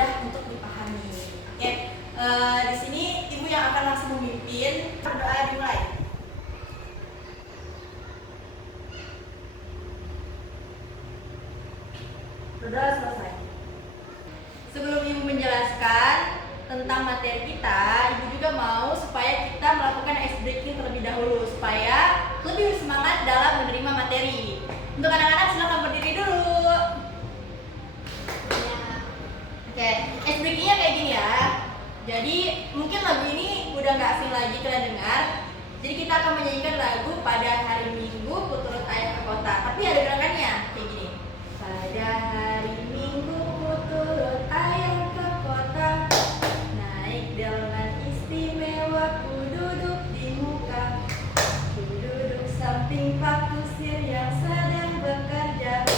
mudah untuk dipahami. Oke, di sini ibu yang akan langsung memimpin. Berdoa dimulai. Berdoa selesai. Sebelum ibu menjelaskan tentang materi kita, ibu juga mau supaya kita melakukan ice breaking terlebih dahulu supaya lebih semangat dalam menerima materi. Untuk anak-anak silakan berdiri dulu. Oke, ice breakingnya kayak gini ya. Jadi mungkin lagu ini udah nggak asing lagi kalian dengar. Jadi kita akan menyanyikan lagu pada hari Minggu ku turut ayah ke kota. Tapi ada gerakannya kayak gini. Pada hari Minggu ku turut ayah ke kota, naik delman istimewa, ku duduk di muka, ku duduk samping Pak Kusir yang sedang bekerja,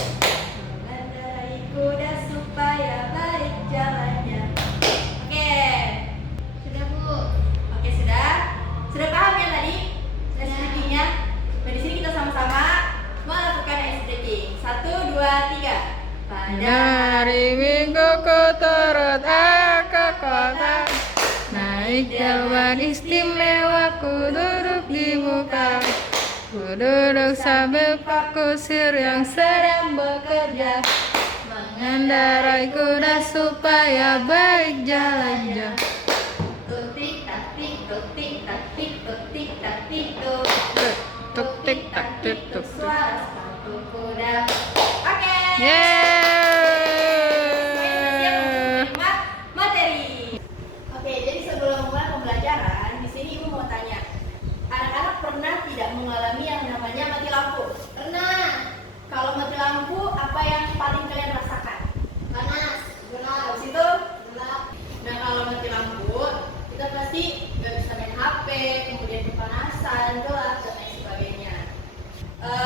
mengendarai kuda supaya baik jalannya. Oke, Sudah, Bu. oke sudah paham ya tadi ice breaking-nya? Nah, di sini kita sama-sama melakukan ice breaking. 1, 2, 3. Pada Hari Minggu ku turut ayah ke kota, naik delman istimewa, ku duduk di muka, ku duduk sambil Pak Kusir yang sedang bekerja, mengendarai kuda supaya baik jalannya. Tutik tak tik tutik tak tik tutik tak tik tuk. Tuk tik tak tik tuk. Suara sepatu kuda. Oke. Yeay. Terima materi. Oke, jadi sebelum mulai pembelajaran, di sini ibu mau tanya, anak-anak pernah tidak mengalami yang namanya mati lampu? Pernah. Kalau mati lampu, apa yang paling kalian rasakan? Panas. Gelap. Habis itu, Gelap. nah kalau mati lampu, kita pasti nggak bisa main HP, kemudian kepanasan, gelap, dan lain sebagainya.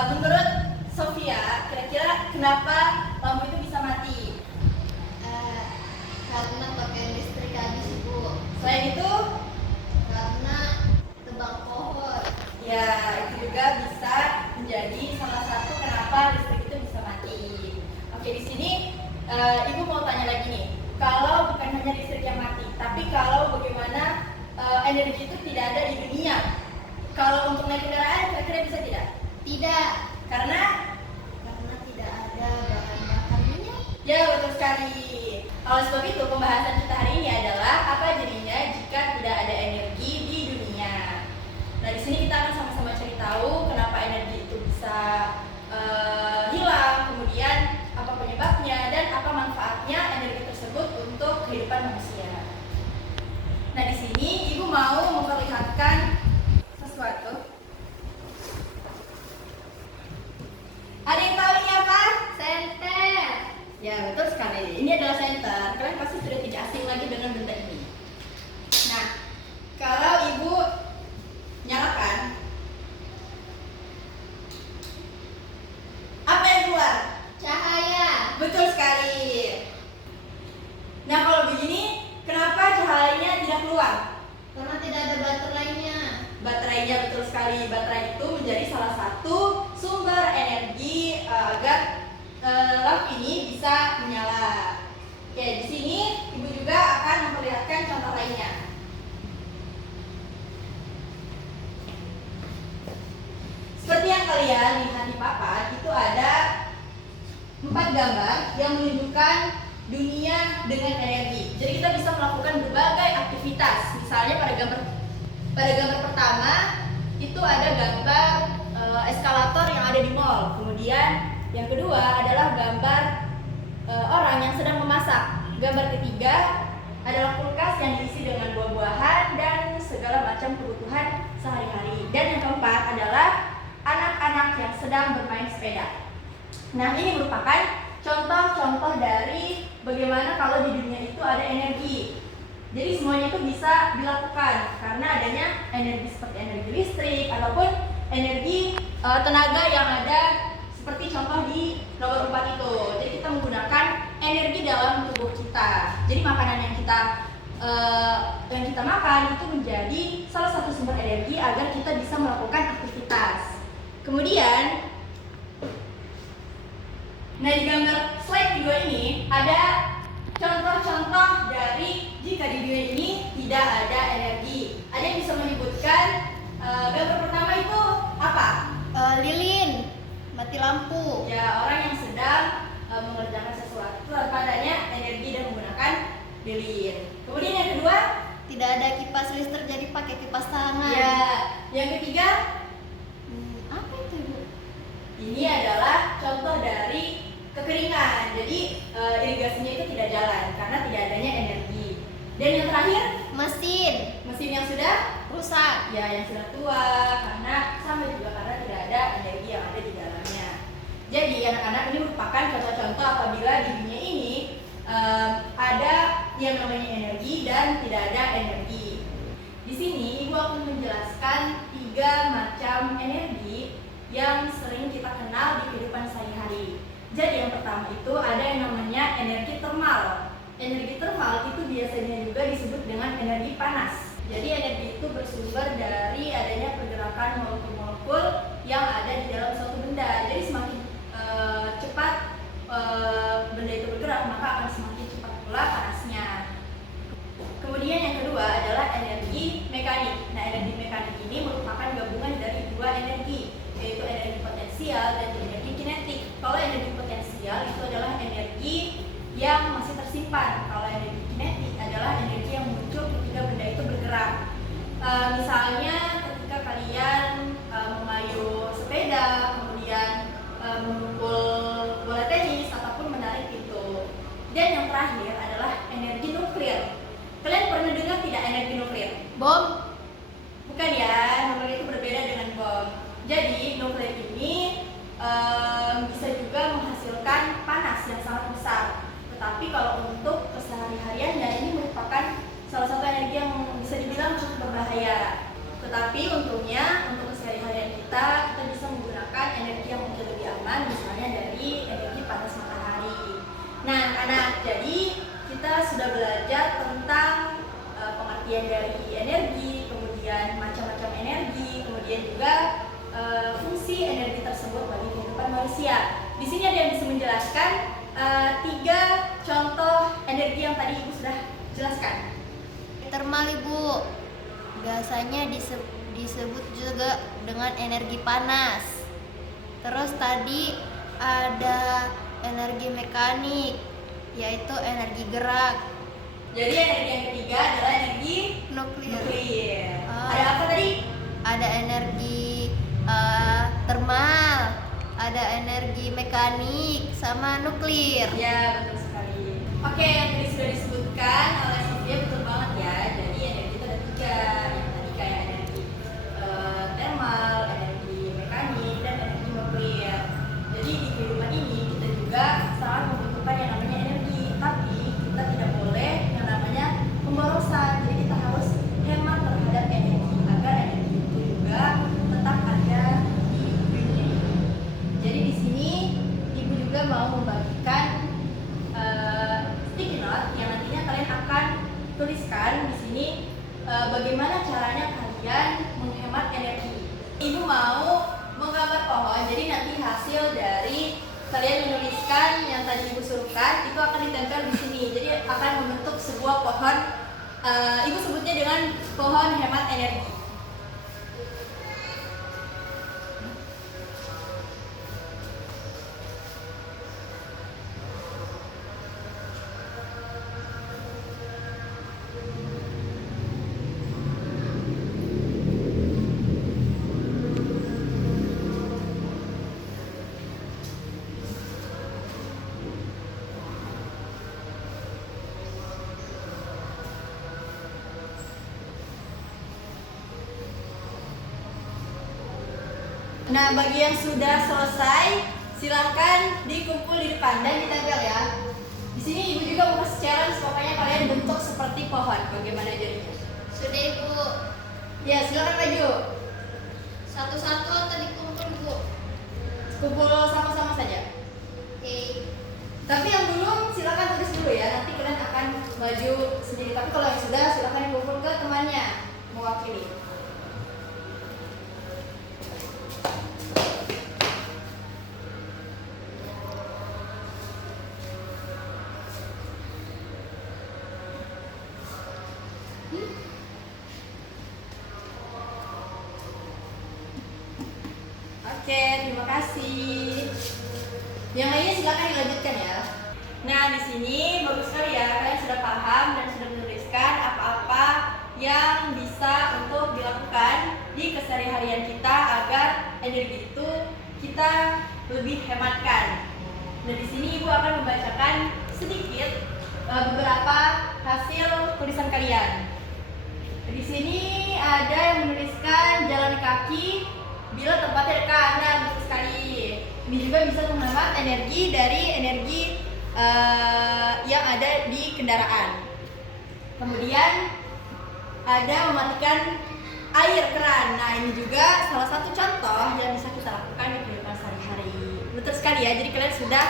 Menurut Sofia, kira-kira kenapa lampu itu bisa mati? Karena pakai listrik habis, Bu. Selain itu, Karena tebang pohon. ya itu juga bisa menjadi salah satu kenapa listrik itu bisa mati. Oke, di sini ibu mau tanya lagi nih, kalau bukan hanya listrik yang mati, tapi kalau bagaimana energi itu tidak ada di dunia, kalau untuk naik kendaraan kira-kira bisa tidak? Tidak. Karena Tidak ada bahan bakar minyak. ya betul sekali. Oleh sebab itu pembahasan kita hari ini adalah apa jadinya jika tidak ada energi di dunia. Nah, di sini kita akan sama-sama cari tahu kenapa energi itu bisa hilang, kemudian apa penyebabnya dan apa manfaatnya energi tersebut untuk kehidupan manusia. Nah, di sini ibu mau memperlihatkan sesuatu. Ada yang tahu ini apa? Senter. Ya, betul sekali. Ini adalah senter. Kalian pasti sudah tidak asing lagi dengan benda ini. Nah, kalau ibu nyalakan, apa yang keluar? Cahaya. Betul sekali. Nah, kalau begini, kenapa cahayanya tidak keluar? Karena tidak ada baterainya. Baterainya betul sekali. Baterai itu menjadi salah satu sumber energi agar lampu ini bisa menyala. Oke, di sini ibu juga akan memperlihatkan contoh lainnya. Seperti yang kalian lihat di papan, itu ada 4 gambar yang menunjukkan dunia dengan energi. Jadi kita bisa melakukan berbagai aktivitas. Misalnya pada gambar pertama itu ada gambar eskalator yang ada di mall. Kemudian yang kedua adalah gambar orang yang sedang memasak. Gambar ketiga adalah kulkas yang diisi dengan buah-buahan dan segala macam kebutuhan sehari-hari. Dan yang keempat adalah anak-anak yang sedang bermain sepeda. Nah, ini merupakan contoh-contoh dari bagaimana kalau di dunia itu ada energi. Jadi semuanya itu bisa dilakukan karena adanya energi seperti energi listrik ataupun energi tenaga yang ada seperti contoh di nomor 4 itu. Jadi kita menggunakan energi dalam tubuh kita. Jadi makanan yang kita makan itu menjadi salah satu sumber energi agar kita bisa melakukan aktivitas. Kemudian, nah di gambar slide kedua ini ada contoh-contoh tidak ada energi. Ada yang bisa menyebutkan gambar pertama itu apa? Lilin, mati lampu. Ya, orang yang sedang mengerjakan sesuatu tanpa adanya energi dan menggunakan lilin. Kemudian yang kedua, Tidak ada kipas listrik, jadi pakai kipas tangan. ya, yang ketiga, Apa itu, Ibu? ini adalah contoh dari kekeringan. Jadi irigasinya itu tidak jalan karena tidak adanya energi. Dan yang terakhir, mesin yang sudah Rusak. ya yang sudah tua karena sama juga karena tidak ada energi yang ada di dalamnya. Jadi anak-anak, ini merupakan contoh-contoh apabila di dunia ini ada yang namanya energi dan tidak ada energi. Di sini Ibu akan menjelaskan 3 macam energi yang sering kita kenal di kehidupan sehari-hari. Jadi yang pertama itu ada yang namanya energi termal. Energi termal itu biasanya juga disebut dengan energi panas. Jadi energi itu bersumber dari adanya pergerakan molekul-molekul yang ada di dalam suatu benda. Jadi semakin cepat benda itu bergerak, maka akan semakin cepat pula panasnya. Kemudian yang kedua adalah energi mekanik. Nah, energi mekanik ini merupakan gabungan dari 2 energi, yaitu energi potensial dan energi kinetik. Kalau energi potensial itu adalah energi yang masih tersimpan. Kalau energi kinetik adalah energi yang muncul ketika benda itu bergerak. Misalnya ketika kalian memayu sepeda, kemudian memukul bola tenis ataupun menarik pintu. Dan yang terakhir adalah energi nuklir. Kalian pernah dengar tidak energi nuklir? Bom. Bukan ya, nuklir itu berbeda dengan bom. Jadi nuklir ini bisa juga menghasilkan panas yang sangat besar. Tetapi kalau untuk kesehari-hariannya ini merupakan salah satu energi yang bisa dibilang cukup berbahaya. Tetapi untungnya untuk kesehari-harian kita bisa menggunakan energi yang mungkin lebih aman, misalnya dari energi panas matahari. Nah, anak, jadi kita sudah belajar tentang pengertian dari energi, kemudian macam-macam energi, kemudian juga fungsi energi tersebut bagi kehidupan manusia. Di sini ada yang bisa menjelaskan 3 contoh energi yang tadi Ibu sudah jelaskan. Termal, Ibu. Biasanya disebut juga dengan energi panas. Terus tadi ada energi mekanik, yaitu energi gerak. Jadi energi yang ketiga adalah energi nuklir. Ada apa tadi? Ada energi termal, ada energi mekanik, sama nuklir. Ya, betul sekali. Oke, yang tadi sudah disebutkan oleh Sofia betul banget ya. Jadi energi itu ada 3, yang tadi kayak energi termal, energi mekanik, dan energi nuklir. Jadi di kehidupan ini kita juga sangat membutuhkan yang namanya energi, tapi kita tidak boleh yang namanya pemborosan. Jadi kita harus hemat terhadap energi agar energi itu juga tetap ada di dunia ini. Jadi di sini Ibu juga mau membagikan sticky note yang nantinya kalian akan tuliskan di sini bagaimana caranya kalian menghemat energi. Ibu mau menggambar pohon, jadi nanti hasil dari kalian menuliskan yang tadi Ibu suruhkan itu akan ditempel di sini. Jadi akan membentuk sebuah pohon. Ibu sebutnya dengan pohon hemat energi. Nah, bagi yang sudah selesai, silahkan dikumpul di depan dan ditempel ya. Di sini Ibu juga mau kasih challenge, pokoknya kalian bentuk seperti pohon. Bagaimana jadinya? Sudah, Ibu. Ya, silakan maju. Satu-satu atau dikumpul, Bu? Kumpul sama-sama saja. Oke. Tapi yang belum silakan tulis dulu ya. Nanti kalian akan maju sendiri. Tapi kalau yang sudah, silakan kumpul ke temannya mewakili. silakan dilanjutkan ya. Nah, di sini bagus sekali ya, kalian sudah paham dan sudah menuliskan apa-apa yang bisa untuk dilakukan di keseharian kita agar energi itu kita lebih hematkan. Nah, di sini Ibu akan membacakan sedikit beberapa hasil tulisan kalian. Di sini ada yang menuliskan jalan kaki bila tempatnya dekat. Nah, betul sekali. Ini juga bisa menghemat energi dari energi yang ada di kendaraan. Kemudian ada mematikan air keran. Nah, ini juga salah satu contoh yang bisa kita lakukan di kehidupan sehari-hari. Betul sekali ya. Jadi kalian sudah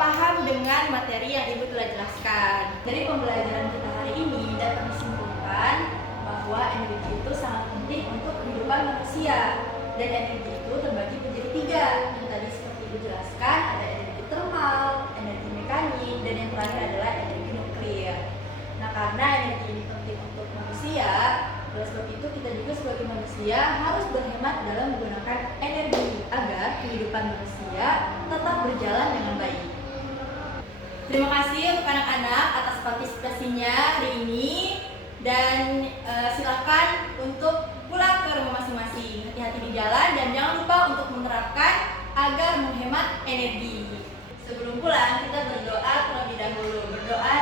paham dengan materi yang Ibu telah jelaskan. Dari pembelajaran kita hari ini dapat disimpulkan bahwa energi itu sangat penting untuk kehidupan manusia. Dan energi itu terbagi menjadi 3. Yang tadi seperti Ibu jelaskan, ada energi termal, energi mekanik, dan yang terakhir adalah energi nuklir. Nah, karena energi ini penting untuk manusia, oleh sebab itu kita juga sebagai manusia harus berhemat dalam menggunakan energi agar kehidupan manusia tetap berjalan dengan baik. Terima kasih untuk anak-anak atas partisipasinya hari ini, dan silakan untuk pulang ke rumah masing-masing. Hati-hati di jalan dan jangan lupa untuk menerapkan agar menghemat energi. Sebelum pulang kita berdoa terlebih dahulu. Berdoa